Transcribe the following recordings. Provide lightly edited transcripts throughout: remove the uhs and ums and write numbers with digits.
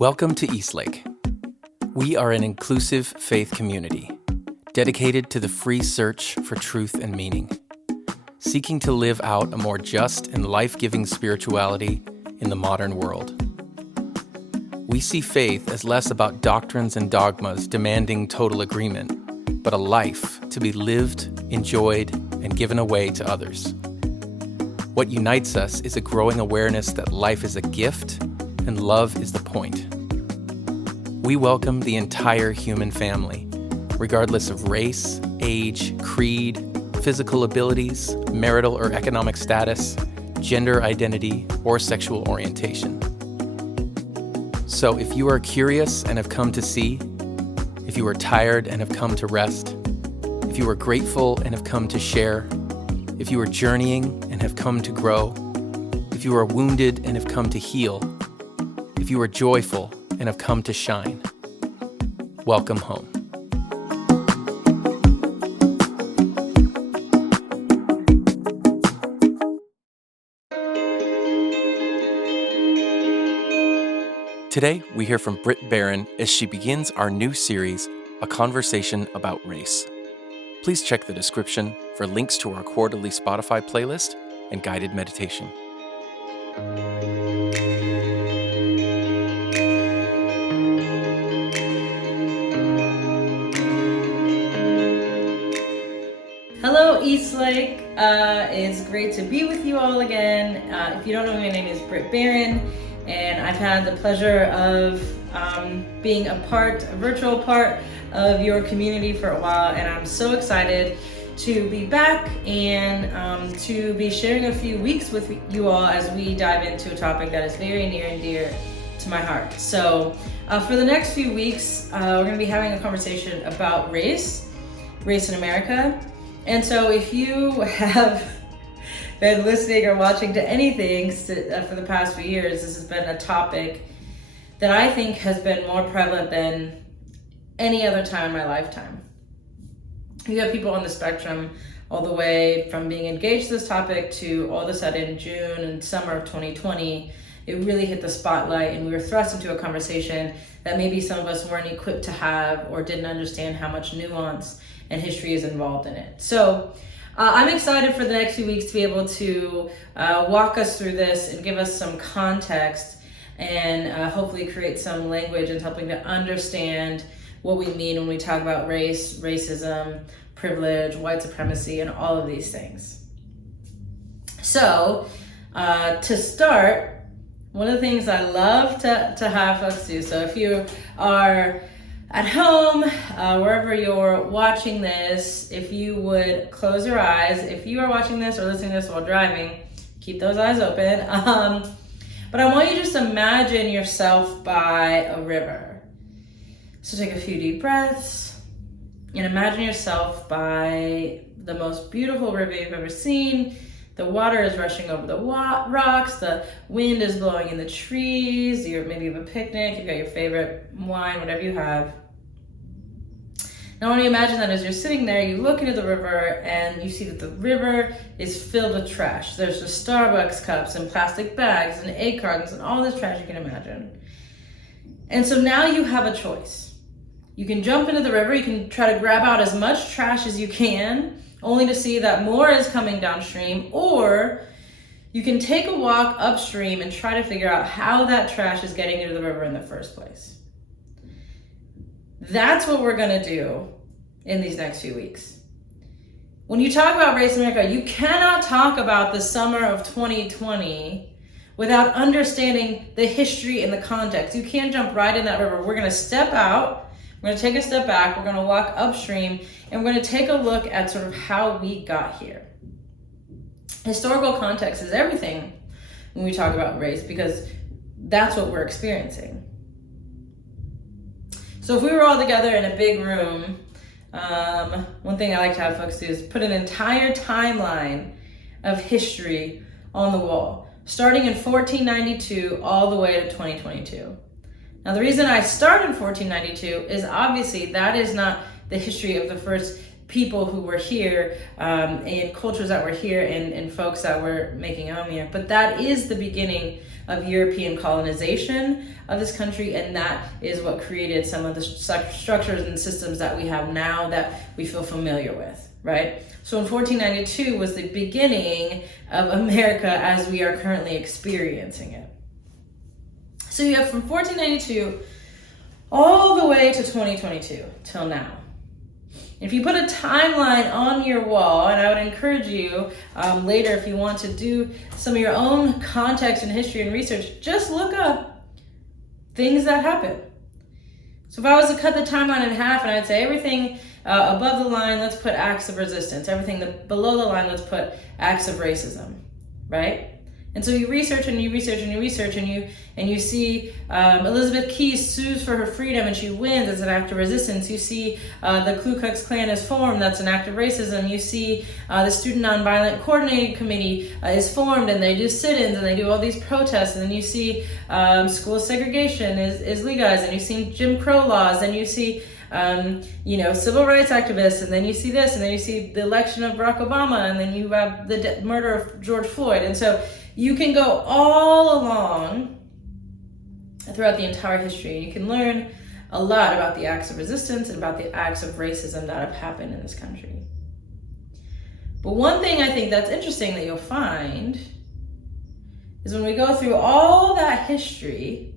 Welcome to Eastlake. We are an inclusive faith community dedicated to the free search for truth and meaning, seeking to live out a more just and life-giving spirituality in the modern world. We see faith as less about doctrines and dogmas demanding total agreement, but a life to be lived, enjoyed, and given away to others. What unites us is a growing awareness that life is a gift and love is the point. We welcome the entire human family, regardless of race, age, creed, physical abilities, marital or economic status, gender identity, or sexual orientation. So if you are curious and have come to see, if you are tired and have come to rest, if you are grateful and have come to share, if you are journeying and have come to grow, if you are wounded and have come to heal, if you are joyful and have come to shine, welcome home. Today, we hear from Barron as she begins our new series, A Conversation About Race. Please check the description for links to our quarterly Spotify playlist and guided meditation. Hello, Eastlake. It's great to be with you all again. If you don't know me, my name is Brit Barron, and I've had the pleasure of being a virtual part of your community for a while, and I'm so excited to be back and to be sharing a few weeks with you all as we dive into a topic that is very near and dear to my heart. So for the next few weeks, we're going to be having a conversation about race in America. And so if you have been listening or watching to anything for the past few years, this has been a topic that I think has been more prevalent than any other time in my lifetime. You have people on the spectrum all the way from being engaged to this topic to all of a sudden June and summer of 2020, it really hit the spotlight and we were thrust into a conversation that maybe some of us weren't equipped to have or didn't understand how much nuance and history is involved in it. So I'm excited for the next few weeks to be able to walk us through this and give us some context and hopefully create some language and helping to understand what we mean when we talk about race, racism, privilege, white supremacy, and all of these things. So to start, one of the things I love to have folks do, so if you are at home, wherever you're watching this, if you would close your eyes, if you are watching this or listening to this while driving, keep those eyes open. But I want you to just imagine yourself by a river. So take a few deep breaths and imagine yourself by the most beautiful river you've ever seen. The water is rushing over the rocks, the wind is blowing in the trees, maybe you have a picnic, you've got your favorite wine, whatever you have. Now I want you to imagine that as you're sitting there, you look into the river and you see that the river is filled with trash. There's just Starbucks cups and plastic bags and egg cartons and all this trash you can imagine. And so now you have a choice. You can jump into the river, you can try to grab out as much trash as you can, only to see that more is coming downstream, or you can take a walk upstream and try to figure out how that trash is getting into the river in the first place. That's what we're gonna do in these next few weeks. When you talk about race in America, you cannot talk about the summer of 2020 without understanding the history and the context. You can't jump right in that river. We're gonna step out, we're gonna take a step back, we're gonna walk upstream, and we're gonna take a look at sort of how we got here. Historical context is everything when we talk about race because that's what we're experiencing. So if we were all together in a big room, one thing I like to have folks do is put an entire timeline of history on the wall, starting in 1492 all the way to 2022. Now the reason I start in 1492 is obviously that is not the history of the first people who were here, and cultures that were here, and folks that were making home here. But that is the beginning of European colonization of this country, and that is what created some of the structures and systems that we have now that we feel familiar with, right? So in 1492 was the beginning of America as we are currently experiencing it. So you have from 1492 all the way to 2022 till now. If you put a timeline on your wall, and I would encourage you later if you want to do some of your own context and history and research, just look up things that happen. So if I was to cut the timeline in half and I'd say everything above the line, let's put acts of resistance. Everything below the line, let's put acts of racism, right? And so you research and you research and you research and you see Elizabeth Keys sues for her freedom and she wins as an act of resistance. You see the Ku Klux Klan is formed, that's an act of racism. You see the Student Nonviolent Coordinating Committee is formed and they do sit-ins and they do all these protests. And then you see school segregation is legalized, and you see Jim Crow laws, and you see civil rights activists, and then you see this, and then you see the election of Barack Obama, and then you have the murder of George Floyd. And so you can go all along throughout the entire history, and you can learn a lot about the acts of resistance and about the acts of racism that have happened in this country. But one thing I think that's interesting that you'll find is when we go through all that history,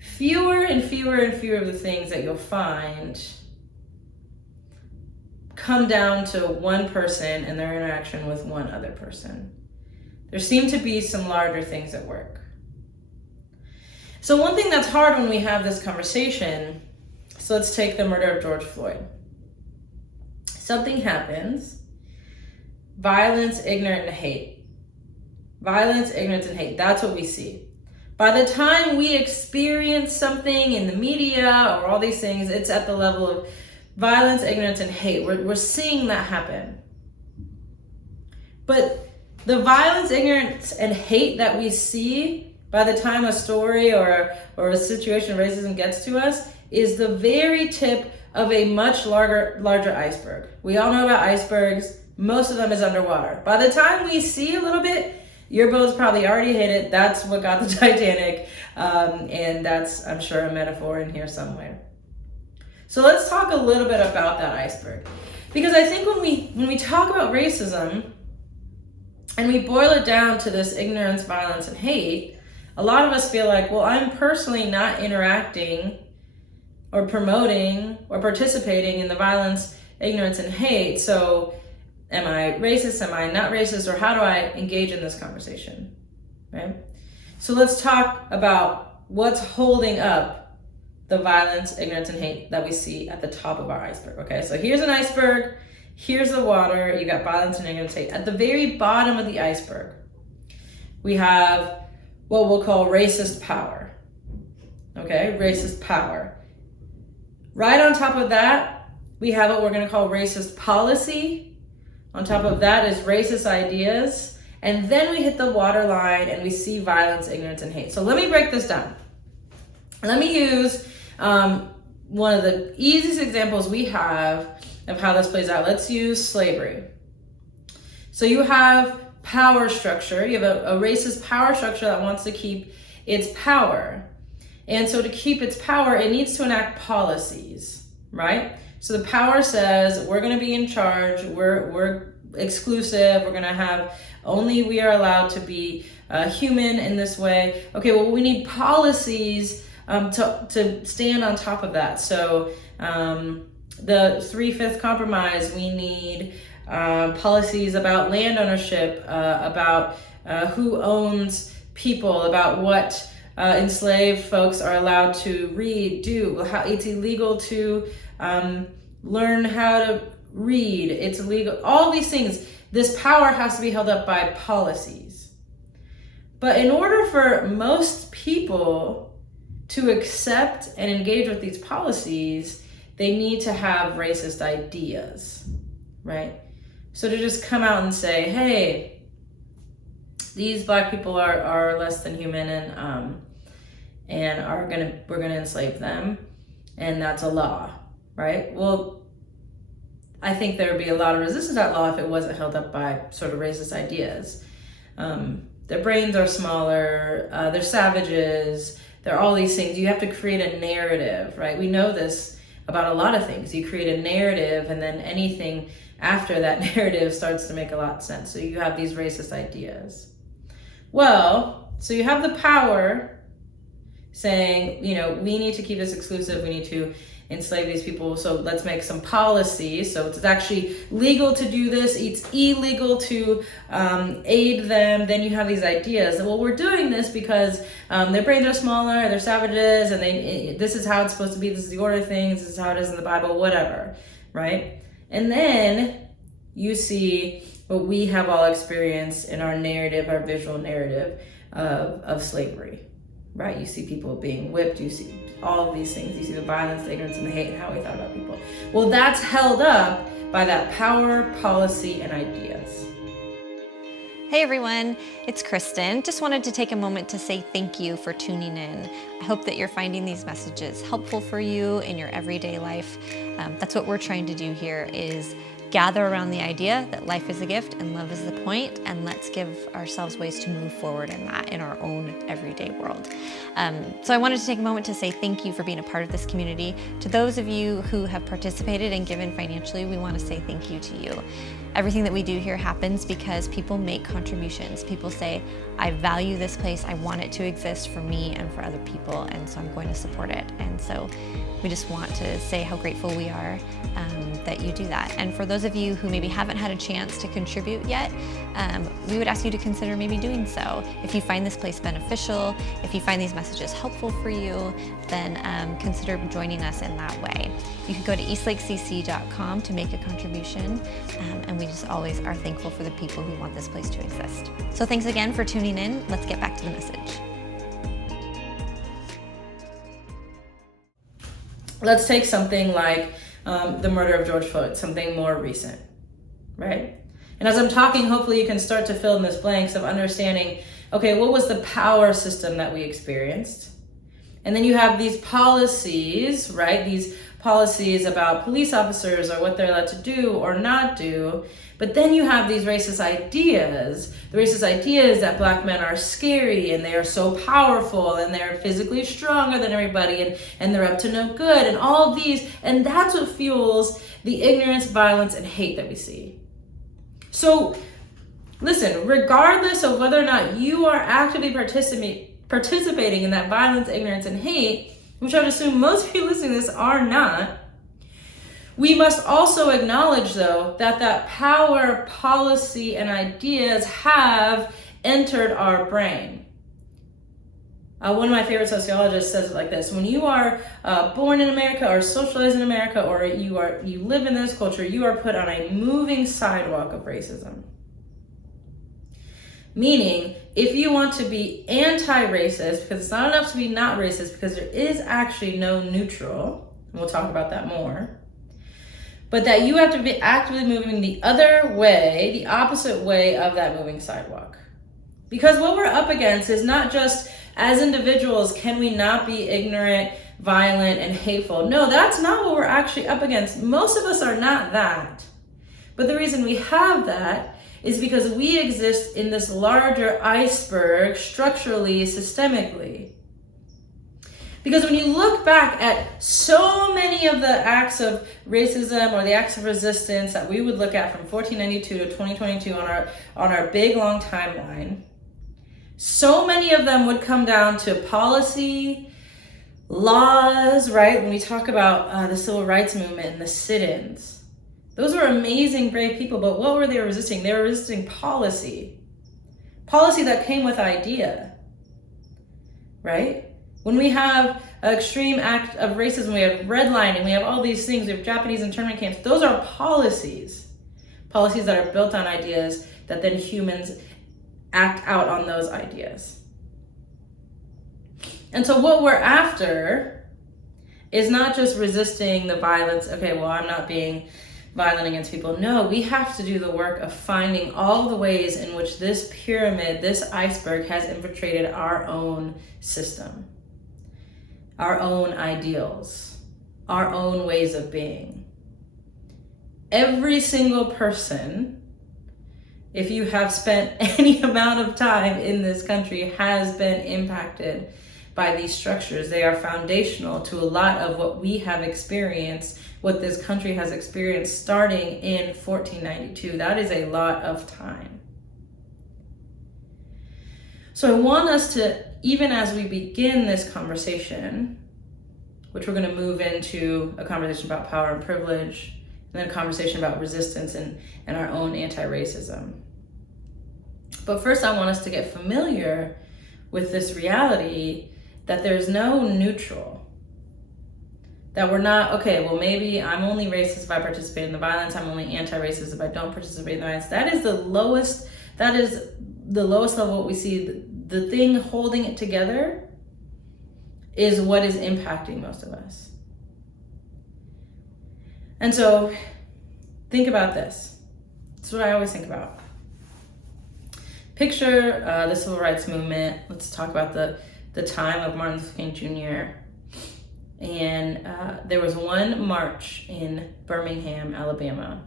fewer and fewer and fewer of the things that you'll find come down to one person and their interaction with one other person. There seem to be some larger things at work. So one thing that's hard when we have this conversation, so let's take the murder of George Floyd. Something happens, violence, ignorance, and hate. Violence, ignorance, and hate, that's what we see. By the time we experience something in the media or all these things, it's at the level of violence, ignorance, and hate. We're seeing that happen. But the violence, ignorance, and hate that we see by the time a story or a situation of racism gets to us is the very tip of a much larger iceberg. We all know about icebergs. Most of them is underwater. By the time we see a little bit, your boat's probably already hit it. That's what got the Titanic. And that's, I'm sure, a metaphor in here somewhere. So let's talk a little bit about that iceberg. Because I think when we talk about racism and we boil it down to this ignorance, violence, and hate, a lot of us feel like, well, I'm personally not interacting or promoting or participating in the violence, ignorance, and hate. So am I racist? Am I not racist? Or how do I engage in this conversation, right? So let's talk about what's holding up the violence, ignorance, and hate that we see at the top of our iceberg, okay? So here's an iceberg, here's the water, you got violence and ignorance, hate. At the very bottom of the iceberg, we have what we'll call racist power, okay? Racist power. Right on top of that, we have what we're gonna call racist policy. On top of that is racist ideas. And then we hit the waterline and we see violence, ignorance, and hate. So let me break this down. Let me use one of the easiest examples we have of how this plays out. Let's use slavery. So you have power structure. You have a racist power structure that wants to keep its power. And so to keep its power, it needs to enact policies, right? So the power says, we're going to be in charge, we're exclusive, we're going to have, only we are allowed to be human in this way. Okay, well, we need policies to stand on top of that. So the 3/5 compromise, we need policies about land ownership, about who owns people, about what enslaved folks are allowed to read, do, how it's illegal to learn how to read, it's illegal, all these things. This power has to be held up by policies. But in order for most people to accept and engage with these policies, they need to have racist ideas, right? So to just come out and say, hey, these black people are less than human and we're gonna enslave them, and that's a law, right? Well, I think there would be a lot of resistance to that law if it wasn't held up by sort of racist ideas. Their brains are smaller, they're savages, they're all these things. You have to create a narrative, right? We know this about a lot of things. You create a narrative, and then anything after that narrative starts to make a lot of sense. So you have these racist ideas. Well, so you have the power saying, you know, we need to keep this exclusive, we need to enslave these people, so let's make some policies so it's actually legal to do this, it's illegal to aid them. Then you have these ideas that, well, we're doing this because their brains are smaller, they're savages, and this is how it's supposed to be, this is the order of things, this is how it is in the Bible, whatever, right? And then you see what we have all experienced in our narrative, our visual narrative of slavery, right? You see people being whipped, you see all of these things, you see the violence, the ignorance, and the hate, and how we thought about people. Well, that's held up by that power, policy, and ideas. Hey everyone, it's Kristen. Just wanted to take a moment to say thank you for tuning in. I hope that you're finding these messages helpful for you in your everyday life. That's what we're trying to do here, is gather around the idea that life is a gift and love is the point, and let's give ourselves ways to move forward in that in our own everyday world. So I wanted to take a moment to say thank you for being a part of this community. To those of you who have participated and given financially, we want to say thank you to you. Everything that we do here happens because people make contributions. People say, I value this place, I want it to exist for me and for other people, and so I'm going to support it. And so we just want to say how grateful we are that you do that. And for those of you who maybe haven't had a chance to contribute yet, we would ask you to consider maybe doing so. If you find this place beneficial, if you find these messages helpful for you, then consider joining us in that way. You can go to eastlakecc.com to make a contribution, and we just always are thankful for the people who want this place to exist. So thanks again for tuning in. Let's get back to the message. Let's take something like the murder of George Floyd, something more recent, right? And as I'm talking, hopefully you can start to fill in those blanks of understanding, okay, what was the power system that we experienced? And then you have these policies, right? These policies about police officers or what they're allowed to do or not do. But then you have these racist ideas, the racist ideas that Black men are scary and they are so powerful and they're physically stronger than everybody and they're up to no good and all of these. And that's what fuels the ignorance, violence, and hate that we see. So listen, regardless of whether or not you are actively participating in that violence, ignorance, and hate, which I would assume most of you listening to this are not, we must also acknowledge, though, that power, policy, and ideas have entered our brain. One of my favorite sociologists says it like this: when you are born in America or socialized in America, or you live in this culture, you are put on a moving sidewalk of racism. Meaning, if you want to be anti-racist, because it's not enough to be not racist, because there is actually no neutral, and we'll talk about that more, but that you have to be actively moving the other way, the opposite way of that moving sidewalk. Because what we're up against is not just, as individuals, can we not be ignorant, violent, and hateful? No, that's not what we're actually up against. Most of us are not that. But the reason we have that is because we exist in this larger iceberg, structurally, systemically. Because when you look back at so many of the acts of racism or the acts of resistance that we would look at from 1492 to 2022 on our big long timeline, so many of them would come down to policy, laws, right? When we talk about the civil rights movement and the sit-ins, those were amazing, brave people, but what were they resisting? They were resisting policy that came with idea, right? When we have an extreme act of racism, we have redlining, we have all these things, we have Japanese internment camps, those are policies that are built on ideas that then humans act out on those ideas. And so what we're after is not just resisting the violence, okay, well, I'm not being violent against people. No, we have to do the work of finding all the ways in which this pyramid, this iceberg, has infiltrated our own system, our own ideals, our own ways of being. every single person, if you have spent any amount of time in this country, has been impacted by these structures. They are foundational to a lot of what we have experienced, what this country has experienced starting in 1492. That is a lot of time. So I want us to, even as we begin this conversation, which we're going to move into a conversation about power and privilege, and then a conversation about resistance and our own anti-racism. But first I want us to get familiar with this reality that there's no neutral. That we're not, okay, well maybe I'm only racist if I participate in the violence, I'm only anti-racist if I don't participate in the violence. That is the lowest level what we see. The thing holding it together is what is impacting most of us. And so think about this. This is what I always think about. Picture the civil rights movement. Let's talk about the time of Martin Luther King Jr. And there was one march in Birmingham, Alabama.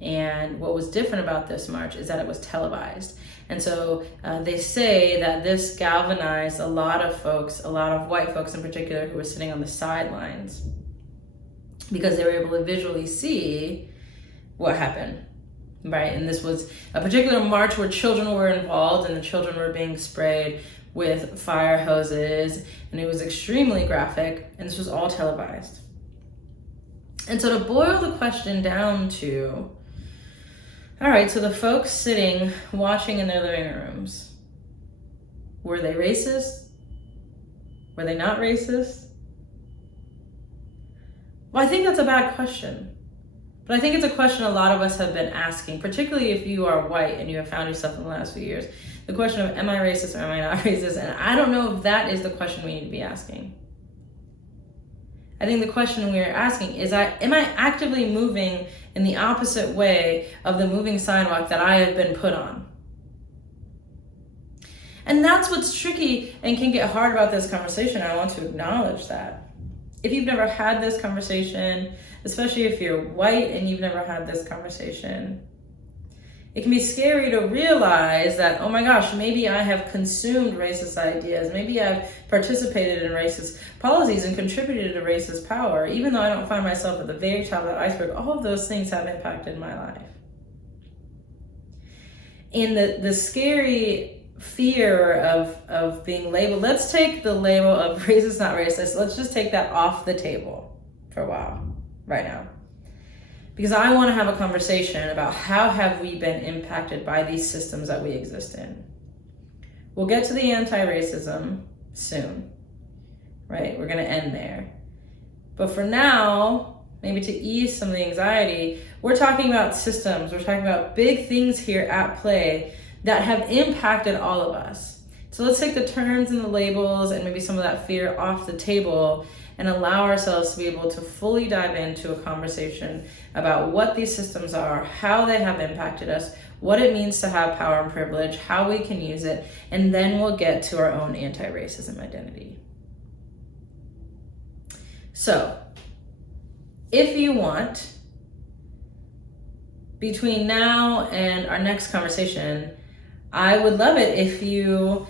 And what was different about this march is that it was televised. And so they say that this galvanized a lot of folks, a lot of white folks in particular, who were sitting on the sidelines, because they were able to visually see what happened, right? And this was a particular march where children were involved, and the children were being sprayed with fire hoses, and it was extremely graphic, and this was all televised. And so to boil the question down to, all right, so the folks sitting, watching in their living rooms, were they racist? Were they not racist? Well, I think that's a bad question. But I think it's a question a lot of us have been asking, particularly if you are white and you have found yourself in the last few years. The question of, am I racist or am I not racist? And I don't know if that is the question we need to be asking. I think the question we're asking is, am I actively moving in the opposite way of the moving sidewalk that I have been put on? And that's what's tricky and can get hard about this conversation. I want to acknowledge that. If you've never had this conversation, especially if you're white and you've never had this conversation, it can be scary to realize that, oh my gosh, maybe I have consumed racist ideas. Maybe I've participated in racist policies and contributed to racist power. Even though I don't find myself at the very top of that iceberg, all of those things have impacted my life. And the scary fear of being labeled, let's take the label of racist, not racist, let's just take that off the table for a while, right now. Because I want to have a conversation about how have we been impacted by these systems that we exist in. We'll get to the anti-racism soon, right? We're going to end there. But for now, maybe to ease some of the anxiety, we're talking about systems. We're talking about big things here at play that have impacted all of us. So let's take the terms and the labels and maybe some of that fear off the table and allow ourselves to be able to fully dive into a conversation about what these systems are, how they have impacted us, what it means to have power and privilege, how we can use it, and then we'll get to our own anti-racism identity. So, if you want, between now and our next conversation, I would love it if you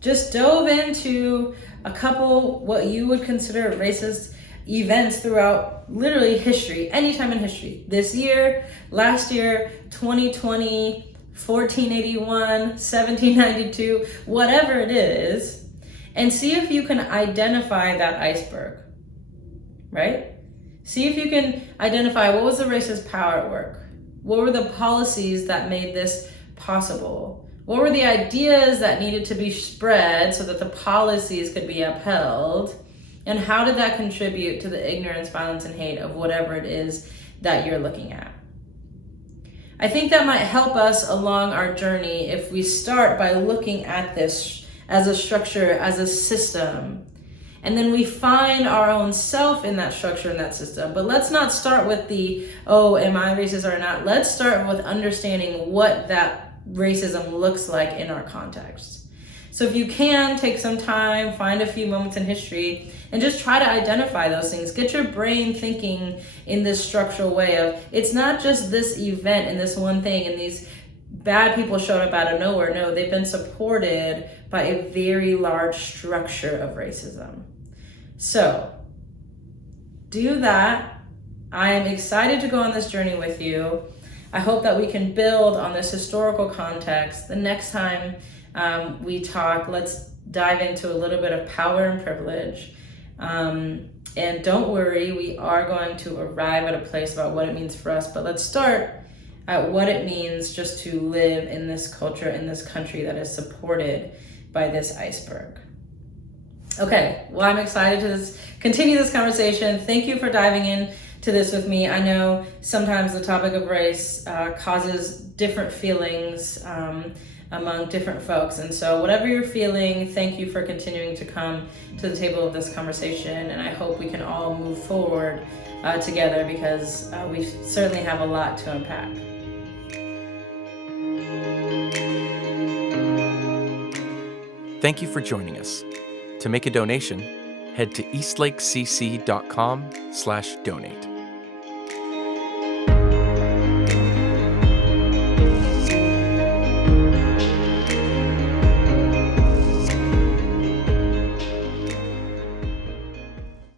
just dove into a couple what you would consider racist events throughout literally history, anytime in history. This year, last year, 2020, 1481, 1792, whatever it is, and see if you can identify that iceberg, right? See if you can identify what was the racist power at work? What were the policies that made this possible? What were the ideas that needed to be spread so that the policies could be upheld? And how did that contribute to the ignorance, violence, and hate of whatever it is that you're looking at? I think that might help us along our journey if we start by looking at this as a structure, as a system. And then we find our own self in that structure, in that system. But let's not start with the, oh, am I racist or not? Let's start with understanding what that racism looks like in our context. So if you can, take some time, find a few moments in history, and just try to identify those things. Get your brain thinking in this structural way of, it's not just this event and this one thing and these bad people showed up out of nowhere. No, they've been supported by a very large structure of racism. So do that. I am excited to go on this journey with you. I hope that we can build on this historical context. The next time we talk, let's dive into a little bit of power and privilege. And don't worry, we are going to arrive at a place about what it means for us, but let's start at what it means just to live in this culture, in this country that is supported by this iceberg. Okay, well, I'm excited to continue this conversation. Thank you for diving in to this with me. I know sometimes the topic of race causes different feelings among different folks. And so whatever you're feeling, thank you for continuing to come to the table of this conversation. And I hope we can all move forward together, because we certainly have a lot to unpack. Thank you for joining us. To make a donation, head to eastlakecc.com/donate.